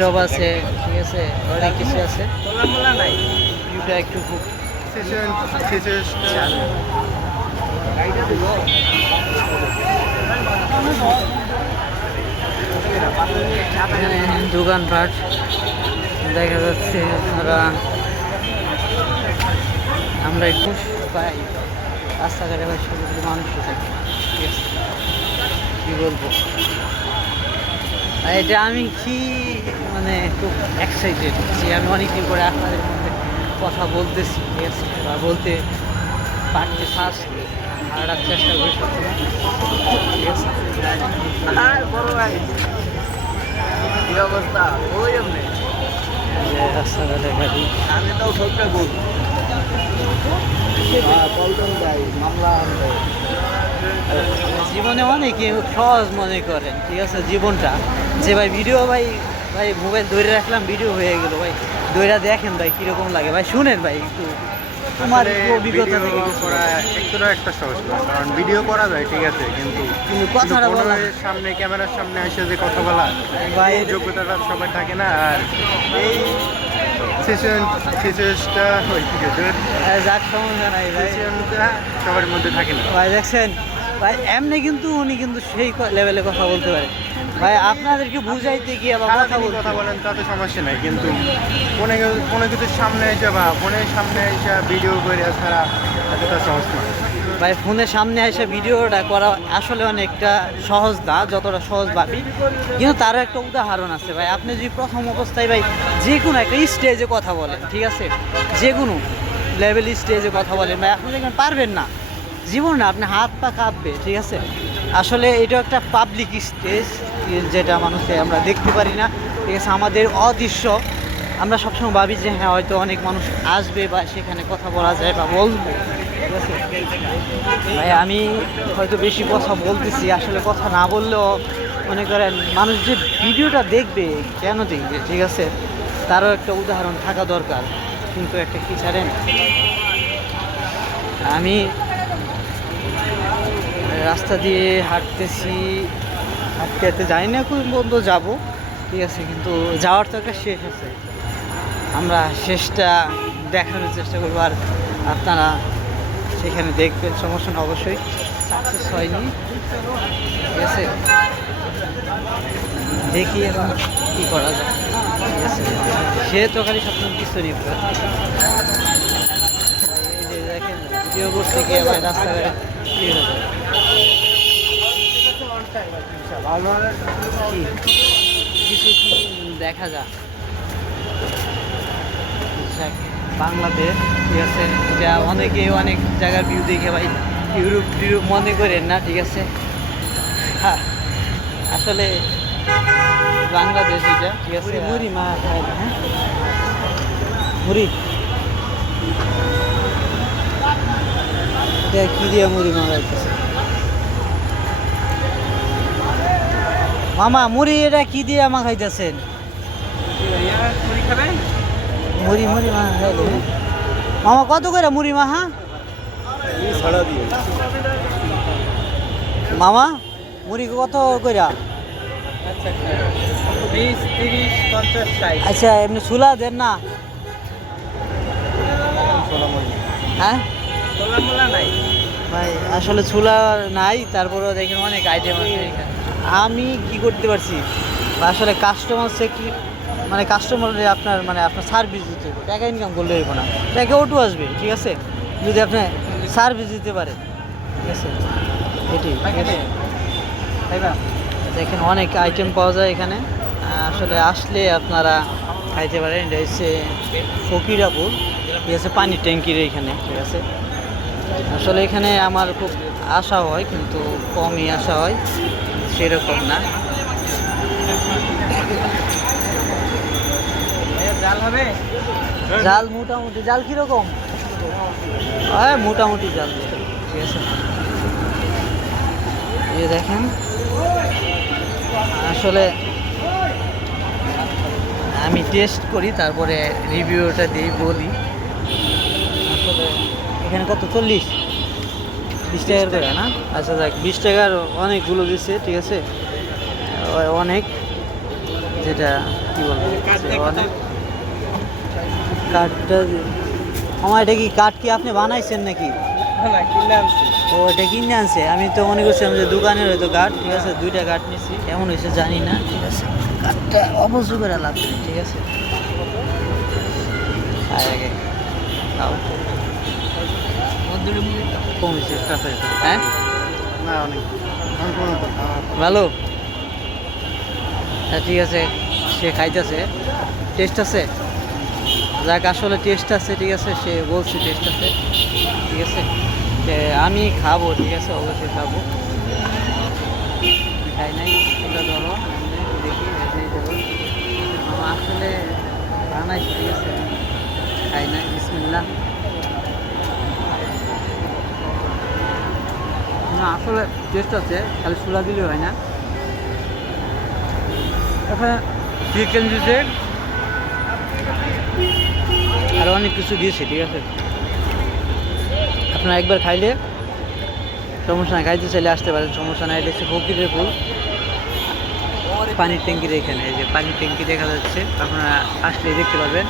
Job আছে, ঠিক আছে, অনেক কিছু আছে। ভিউটা একটু খুব এখানে দোকানপাট দেখা যাচ্ছে। আপনারা আমরা একটু পাই রাস্তাঘাটে বা সবগুলো মানুষ থাকে, ঠিক আছে। কী বলবো, এটা আমি কি মানে খুব এক্সাইটেড যে আমি অনেকদিন করে আপনাদের মধ্যে কথা বলতেছি, ঠিক আছে, বা বলতে পারতে চাচ্ছি, হারার চেষ্টা করি সবসময়, ঠিক আছে। কি অবস্থা? ওই এমনি যে রাস্তাঘাটে গাড়ি আমি তো সবটা বলবো। পল্টন ভাই মামলা আনবে। জীবনে অনেকে সহজ মনে করেন, ঠিক আছে, জীবনটা যে ভাই ভিডিও ভাই ভাই মোবাইল ধরে রাখলাম ভিডিও হয়ে গেল, ভাই ধরে দেখেন ভাই কীরকম লাগে, ভাই শুনেন ভাই একটু তোমার একটু অভিজ্ঞতা থেকে কিছু করা একটু একটা সহজ না, কারণ ভিডিও করা যায় ঠিক আছে, কিন্তু কথাটা বলা সামনে ক্যামেরার সামনে এসে যে কথা বলা ভাই এই যোগ্যতাটা সবাই থাকে না। আর এই সিচুয়েশনটা যাক সমস্যা নাই ভাই, সবার মধ্যে থাকে না। ভাই দেখছেন ভাই এমনি কিন্তু উনি কিন্তু সেই লেভেলে কথা বলতে পারে ভাই, আপনাদেরকে বুঝাইতে গিয়ে বা কথা বলেন তাতে সমস্যা নাই, কিন্তু কোনো কিছুর সামনে এসে বা ফোনের সামনে এসে ভিডিও করে ছাড়া এতটা সহজ না ভাই। ফোনের সামনে এসে ভিডিওটা করা আসলে অনেকটা সহজ না, যতটা সহজ ভাবি, কিন্তু তারও একটা উদাহরণ আছে ভাই। আপনি যদি প্রথম অবস্থায় ভাই যে কোনো একটা স্টেজে কথা বলেন, ঠিক আছে, যে কোনো লেভেল স্টেজে কথা বলেন ভাই, আপনি দেখবেন পারবেন না, জীবন না, আপনি হাত পা কাঁপবে, ঠিক আছে। আসলে এটা একটা পাবলিক স্টেজ, যেটা মানুষকে আমরা দেখতে পারি না, ঠিক আছে, আমাদের অদৃশ্য। আমরা সবসময় ভাবি যে হ্যাঁ হয়তো অনেক মানুষ আসবে বা সেখানে কথা বলা যায় বা বলবো, ঠিক আছে। ভাই আমি হয়তো বেশি কথা বলতেছি, আসলে কথা না বললেও মনে করেন মানুষ যে ভিডিওটা দেখবে, কেন দেখবে, ঠিক আছে, তারও একটা উদাহরণ থাকা দরকার। কিন্তু একটা কি ছাড়েন, আমি রাস্তা দিয়ে হাঁটতেছি, হাঁটতে হাঁটতে জানি না কোন পর্যন্ত যাবো, ঠিক আছে, কিন্তু যাওয়ার তো একটা শেষ আছে, আমরা শেষটা দেখানোর চেষ্টা করবো। আর আপনারা সেখানে দেখবেন, সমস্যা না, অবশ্যই সাকসেস হয়নি, ঠিক আছে। দেখি এখন কী করা যায়, ঠিক আছে। সে তো খালি সবসময় কিছু নিয়ে এই যে দেখেন ভিডিও করতে গিয়ে আবার রাস্তাঘাটে কী হতো, কিছু কি দেখা যায় বাংলাদেশ, ঠিক আছে, যা অনেকে অনেক জায়গার ভিউ দেখে ভাই ইউরোপ টিউরোপ মনে করেন না, ঠিক আছে। হ্যাঁ আসলে বাংলাদেশ এটা, ঠিক আছে। মুড়ি মা খায় না, হ্যাঁ মুড়ি, এটা কী দিয়ে মুড়ি মাগাইতেছে মামা? মুড়ি এটা কি দিয়ে মাখাইতেছেন? মুড়ি মুড়ি মা খাইলে মামা কত করে মুড়ি মাহা মামা? মুড়ি কত কইরা? 20, 30, 50, 60। আচ্ছা এমনি চুলা দেন না? হ্যাঁ তোলা নাই ভাই, আসলে চুলা নাই, তারপরেও দেখেন অনেক আইটেম আছে এখানে। আমি কি করতে পারছি আসলে কাস্টমার মানে কাস্টমারের আপনার মানে আপনার সার্ভিস দিতে হবে, টাকা ইনকাম করলে হইব না, টাকা ওটু আসবে, ঠিক আছে, যদি আপনি সার্ভিস দিতে পারেন, ঠিক আছে। এটি ঠিক আছে। দেখেন অনেক আইটেম পাওয়া যায় এখানে, আসলে আসলে আপনারা খাইতে পারেন। এটা হচ্ছে ফকিরাপুর, ঠিক আছে, পানির ট্যাঙ্কির এখানে, ঠিক আছে। আসলে এখানে আমার খুব আশা হয়, কিন্তু কমই আশা হয়, সেরকম না। জাল হবে? জাল মোটামুটি, জাল কীরকম? হ্যাঁ মোটামুটি জাল, ঠিক আছে। এই দেখেন আসলে আমি টেস্ট করি, তারপরে রিভিউটা দিই, বলি। আসলে এখানে কত, 40 20 টাকার করে না? আচ্ছা দেখ, 20 টাকার অনেকগুলো দিচ্ছে, ঠিক আছে, অনেক, যেটা কি বলবো কাঠ দেখা অনেক কাঠটা আমার এটা কি কাঠ কি আপনি বানাইছেন নাকি? না কিনে আনছি। ও এটা কিনে আনছে, আমি তো মনে করছিলাম যে দোকানের হয়তো কাঠ। ঠিক আছে, দুইটা কাঠ নিছি, কেমন হয়েছে জানি না। ঠিক আছে, কাঠটা অবশ্যই করে লাভ নেই। ঠিক আছে, খাই আগে খাও। কম হয়েছে, হ্যাঁ না অনেক সম্পূর্ণ তো খাওয়া ভালো। হ্যাঁ ঠিক আছে, সে খাইতেছে, টেস্ট আছে, যাক আসলে টেস্ট আছে। ঠিক আছে, সে বলছে টেস্ট আছে। ঠিক আছে, আমি খাবো। ঠিক আছে, অবশ্যই খাবো। খাই নাই, এটা ধরো দেখি, এটাই ধরো। আমার আসলে বানাইছি। ঠিক আছে, খাই নাই, বিসমিল্লাহ। না আসলে টেস্ট আছে, খালি সুলা দিলে হয় না। এখানে চিকেন দিয়েছে, আরও অনেক কিছু দিয়েছে। ঠিক আছে, আপনারা একবার খাইলে সমস্যা নাই, খাইতে চাইলে আসতে পারেন, সমস্যা নাই। এটা হচ্ছে ফকিরের ফুল, পানির ট্যাঙ্কির এখানে। এই যে পানির ট্যাঙ্কি দেখা যাচ্ছে, আপনারা আসলে দেখতে পাবেন।